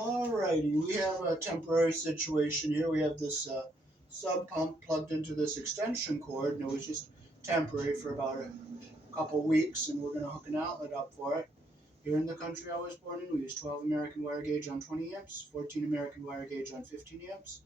Alrighty, we have a temporary situation here. We have this sub pump plugged into this extension cord, and it was just temporary for about a couple weeks, and we're going to hook an outlet up for it. Here in the country I was born in, we use 12 American wire gauge on 20 amps, 14 American wire gauge on 15 amps.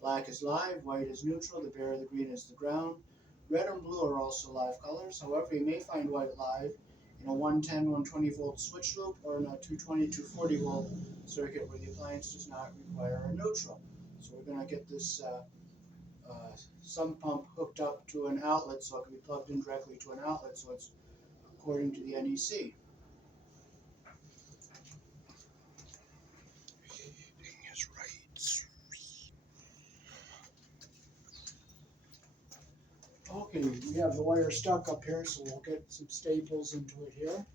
Black is live, white is neutral, the bare, the green is the ground. Red and blue are also live colors. However, you may find white live in a 110, 120 volt switch loop or in a 220, 240 volt circuit where the appliance does not require a neutral. So we're going to get this sump pump hooked up to an outlet so it can be plugged in directly to an outlet so it's according to the NEC. Okay, we have the wire stuck up here, so we'll get some staples into it here.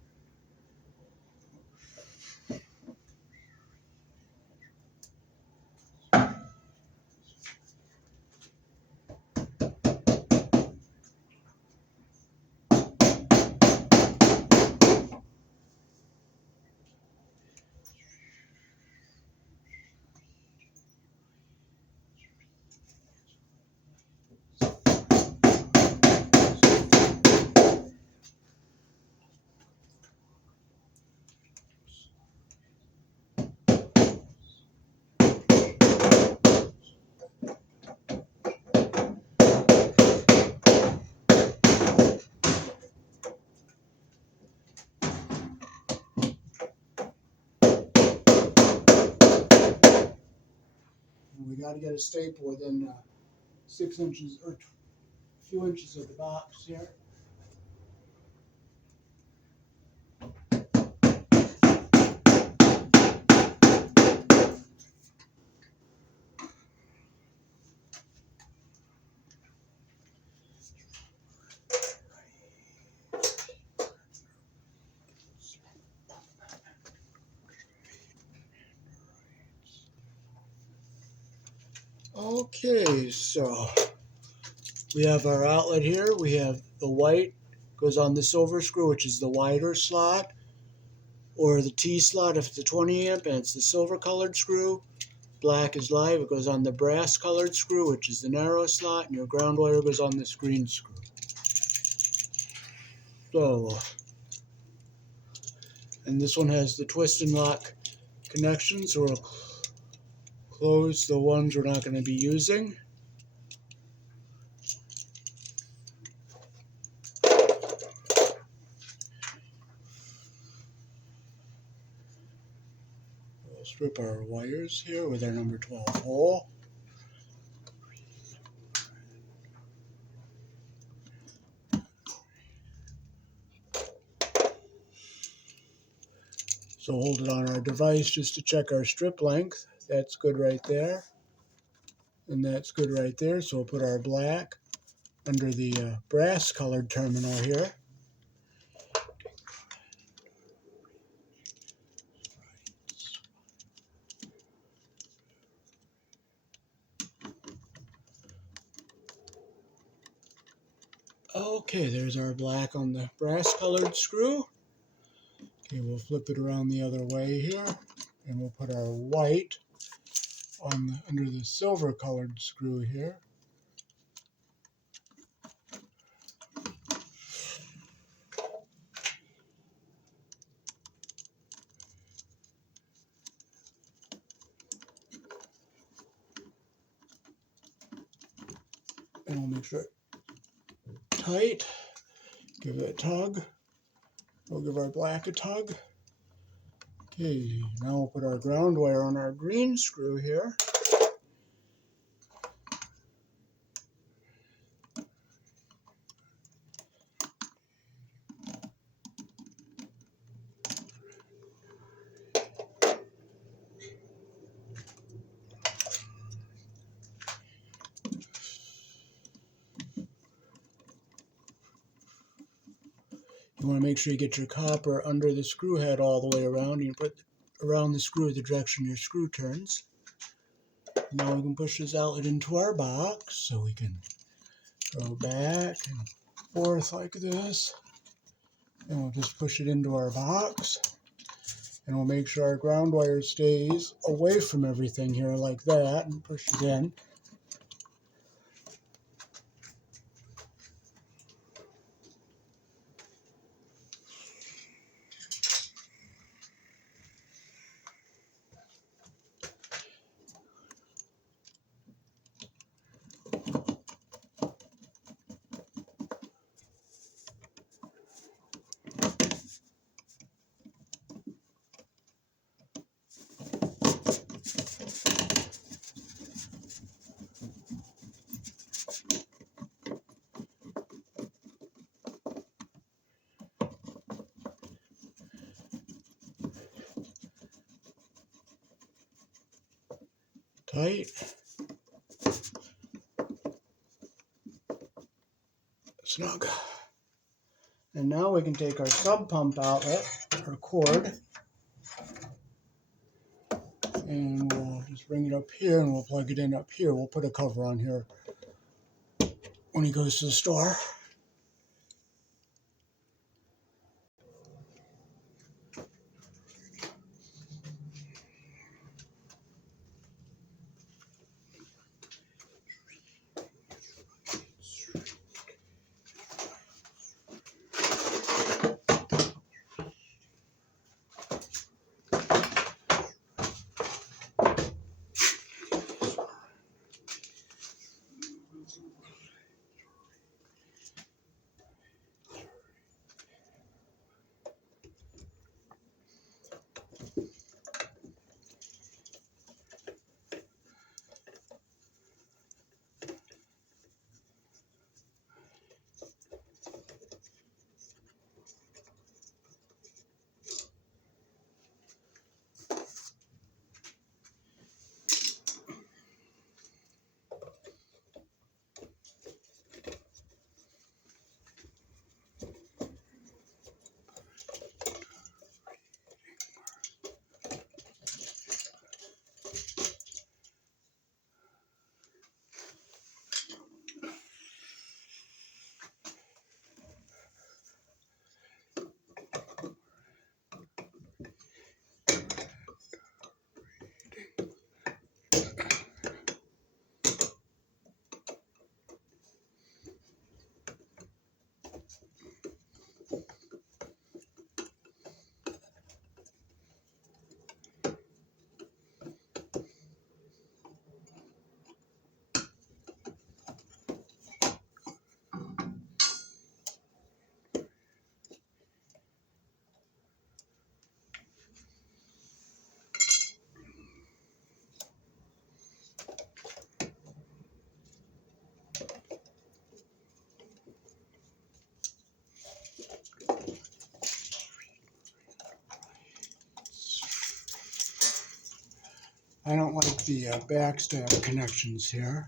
We got to get a staple within 6 inches or a few inches of the box here. Okay, so we have our outlet here. We have the white goes on the silver screw, which is the wider slot, or the T slot if it's a 20 amp and it's the silver colored screw. Black is live, it goes on the brass colored screw, which is the narrow slot, and your ground wire goes on this green screw. So, and this one has the twist and lock connection, so we'll close the ones we're not going to be using. We'll strip our wires here with our number 12 hole. So hold it on our device just to check our strip length. That's good right there. And that's good right there. So we'll put our black under the brass colored terminal here. Okay, there's our black on the brass colored screw. Okay, we'll flip it around the other way here, and we'll put our white on under the silver colored screw here. And we'll make sure it's tight. Give it a tug. We'll give our black a tug. Okay, now we'll put our ground wire on our green screw here. You want to make sure you get your copper under the screw head all the way around. You put around the screw the direction your screw turns. Now we can push this outlet into our box so we can go back and forth like this. And we'll just push it into our box. And we'll make sure our ground wire stays away from everything here like that and push it in. Tight. Snug. And now we can take our sub pump outlet, our cord, and we'll just bring it up here and we'll plug it in up here. We'll put a cover on here when he goes to the store. I don't like the backstab connections here.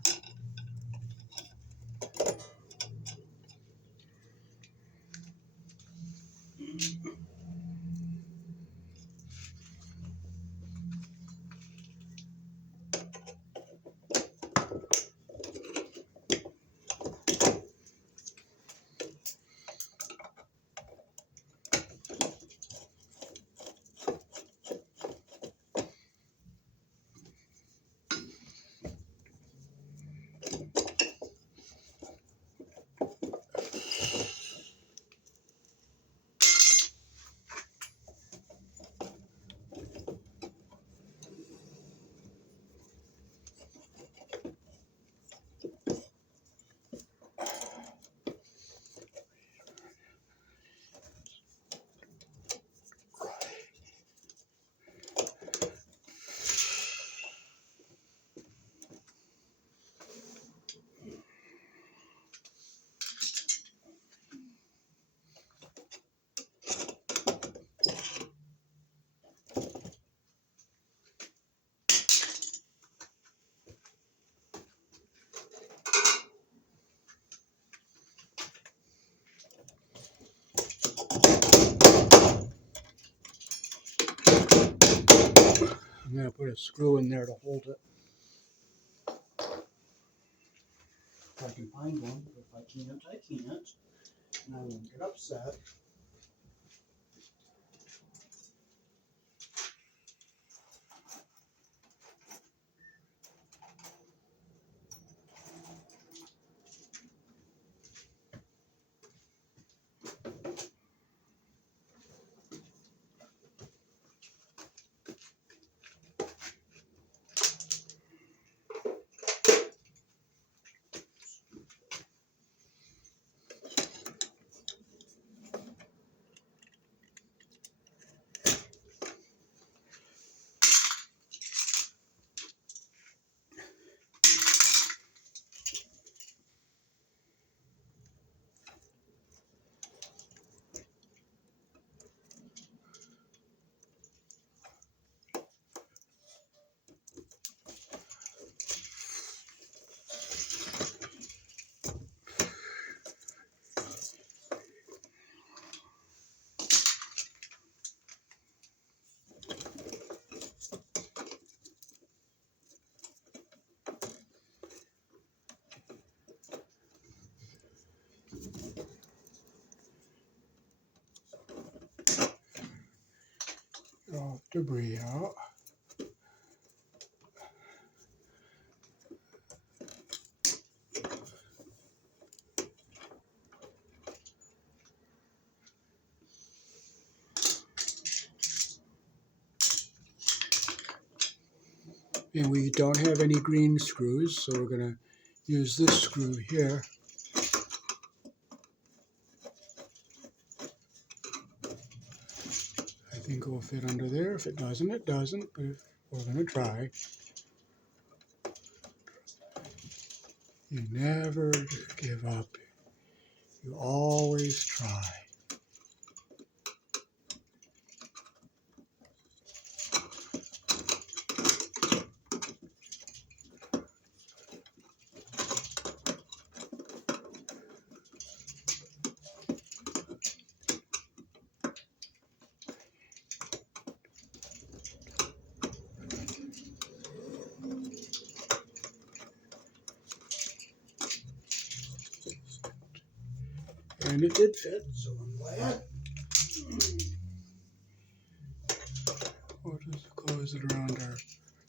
I'm going to put a screw in there to hold it. If I can find one, but if I can't, I can't. And I won't get upset. all the debris out. And we don't have any green screws, so we're going to use this screw here. I think it will fit under there. If it doesn't, it doesn't, but we're going to try. You never give up. You always try. And it did fit, so I'm glad. We'll just close it around our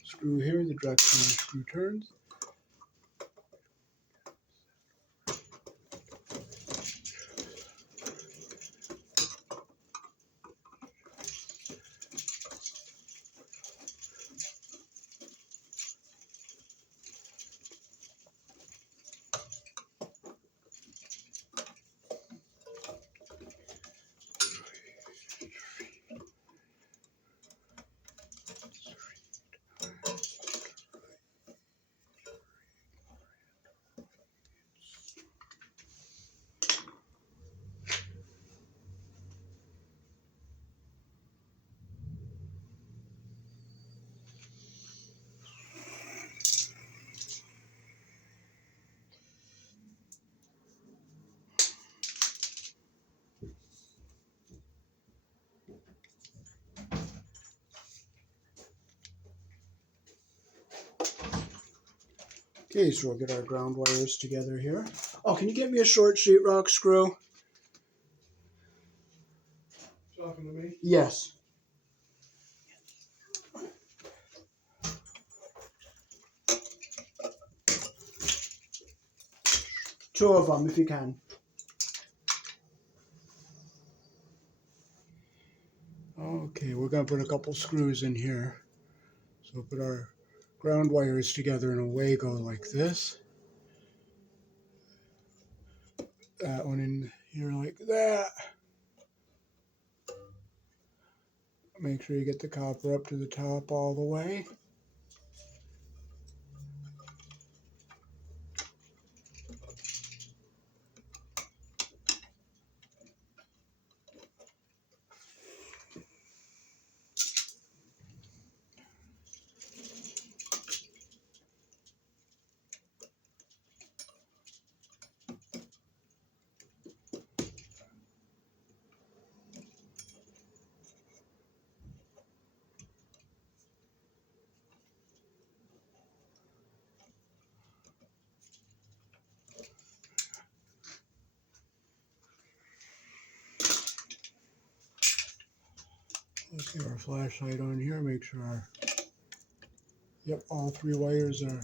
screw here, the direction the screw turns. Okay, so we'll get our ground wires together here. Oh, can you get me a short sheetrock screw? Talking to me? Yes. Two of them, if you can. Okay, we're going to put a couple screws in here. So put our ground wires together in a way, go like this. That one in here like that. Make sure you get the copper up to the top all the way. Let's get our flashlight on here, make sure all three wires are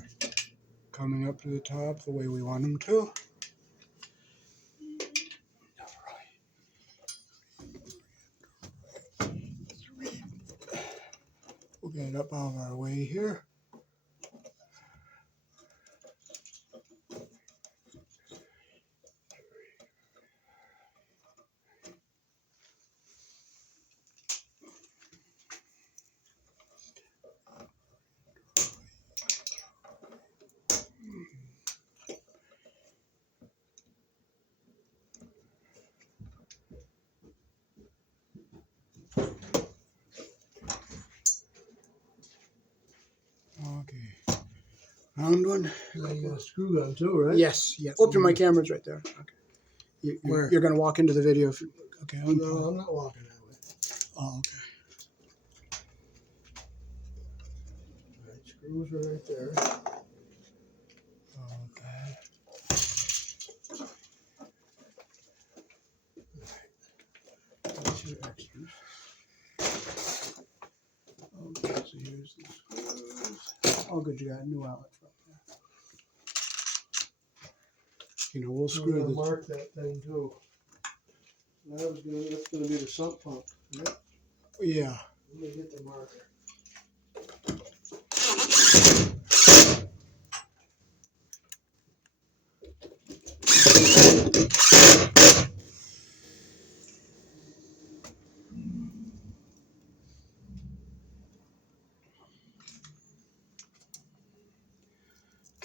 coming up to the top the way we want them to. We'll get it up out of our way here. Okay. Round one. Now you got a screw gun too, right? Yes. Yeah. Open my camera's right there. Okay. You're going to walk into the video. Okay. No, I'm not walking that way. Oh, okay. All right, screws are right there. Okay. That's your extras. Okay, so here's the screws. Oh, good, you got a new outlet from there. You know, we'll screw We're the. gonna mark that thing too. That's gonna be the sump pump. Right? Yeah. Let me get the marker.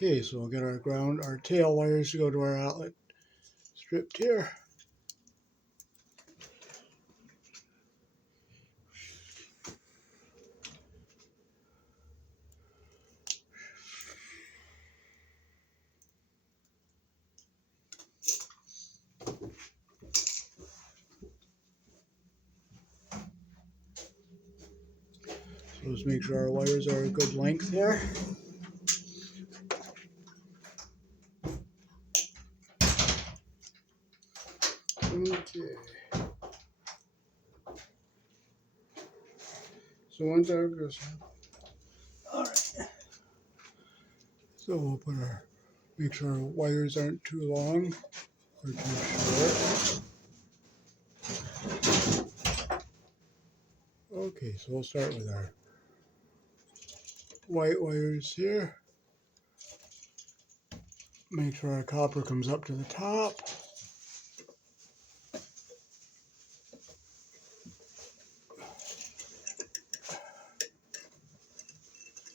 Okay, so we'll get our tail wires to go to our outlet stripped here. So let's make sure our wires are a good length here. Okay. So once our alright. So we'll put make sure our wires aren't too long or too short. Okay, so we'll start with our white wires here. Make sure our copper comes up to the top.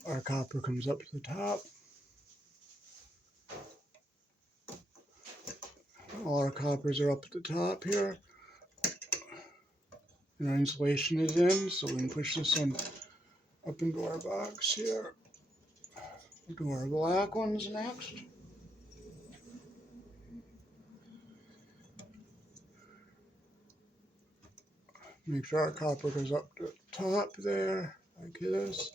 Our copper comes up to the top. All our coppers are up at the top here. And our insulation is in, so we can push this one up into our box here. We'll do our black ones next. Make sure our copper goes up to the top there, like this.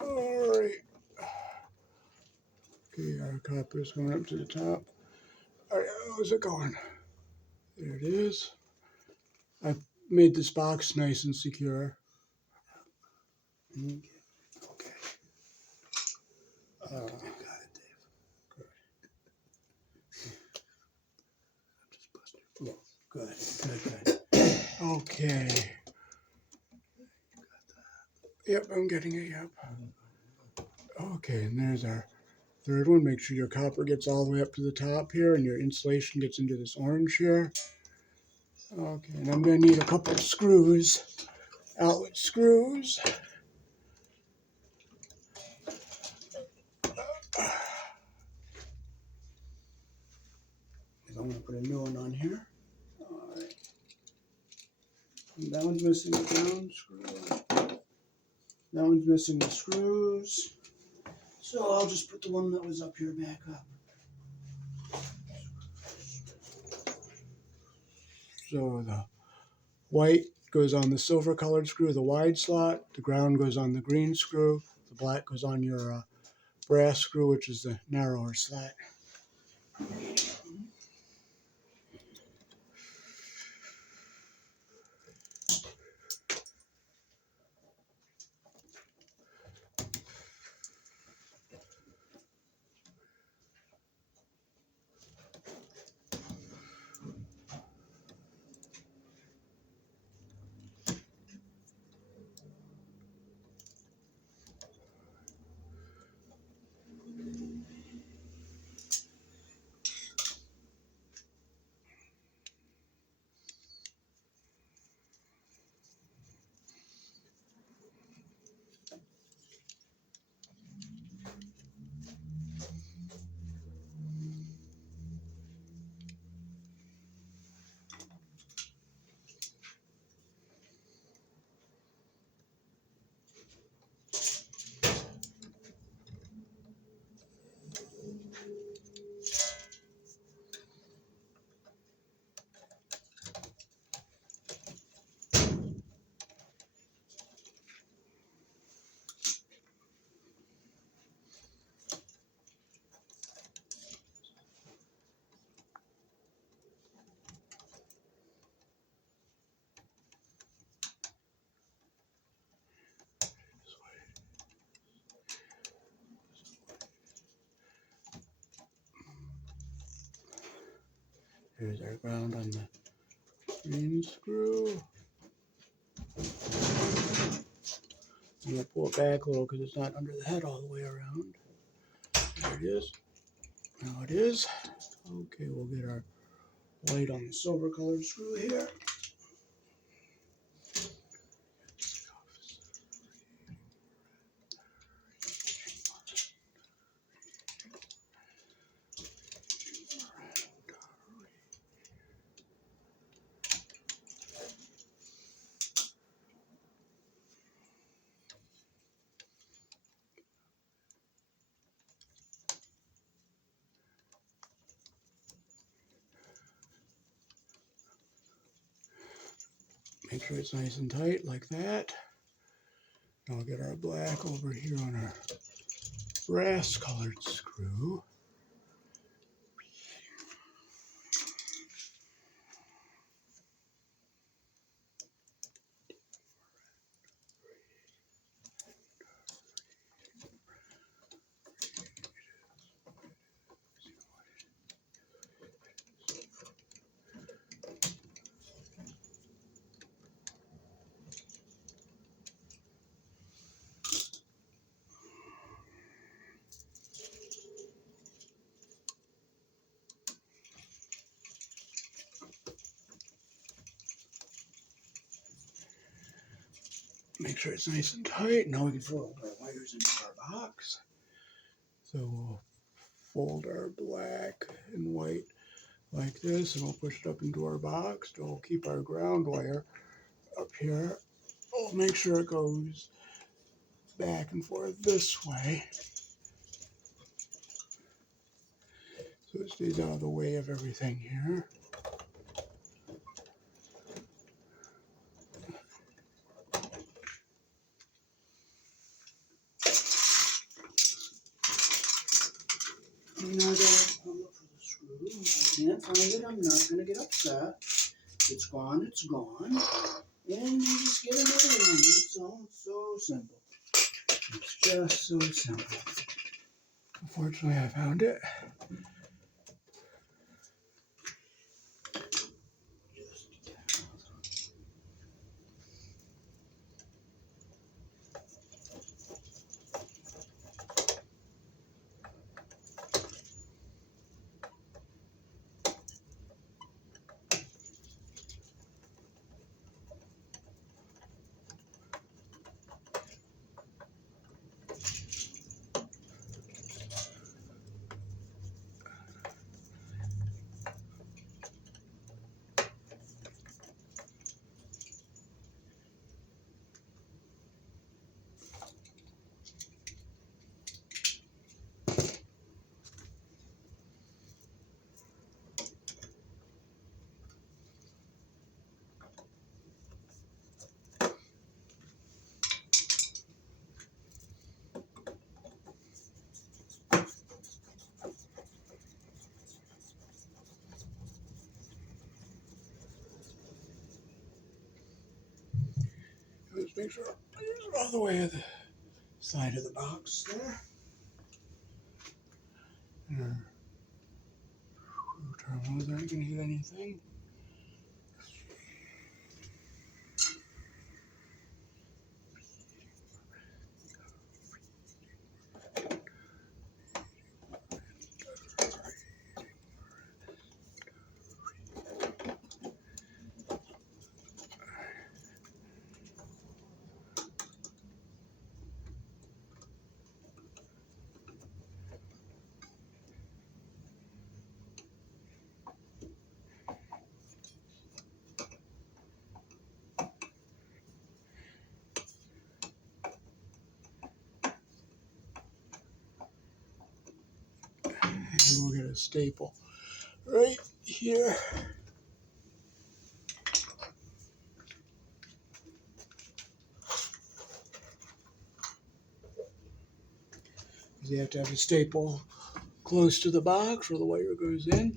Alright. Okay, our copper is going up to the top. Alright, how's it going? There it is. I've made this box nice and secure. Okay. Got it, Dave. Good. Good. Okay. Yep, I'm getting it, yep. Okay, and there's our third one. Make sure your copper gets all the way up to the top here and your insulation gets into this orange here. Okay, and I'm going to need a couple of screws, outlet screws. I'm going to put a new one on here. Alright. That one's missing the ground screw. That one's missing the screws. So I'll just put the one that was up here back up. So the white goes on the silver colored screw, the wide slot. The ground goes on the green screw. The black goes on your brass screw, which is the narrower slot. There's our ground on the green screw. I'm going to pull it back a little because it's not under the head all the way around. There it is. Now it is. Okay, we'll get our light on the silver colored screw here. Make sure it's nice and tight like that. Now we'll get our black over here on our brass colored screw. Make sure it's nice and tight. Now we can fold our wires into our box. So we'll fold our black and white like this, and we'll push it up into our box. We'll keep our ground wire up here. We'll make sure it goes back and forth this way, so it stays out of the way of everything here. And I gotta look for the screw. If I can't find it, I'm not gonna get upset. It's gone, it's gone. And you just get another one. It's all so simple. It's just so simple. Unfortunately, I found it. Let's make sure I use it all the way to the side of the box there. And our screw terminals aren't going to hit anything. And we'll get a staple right here. You have to have a staple close to the box where the wire goes in.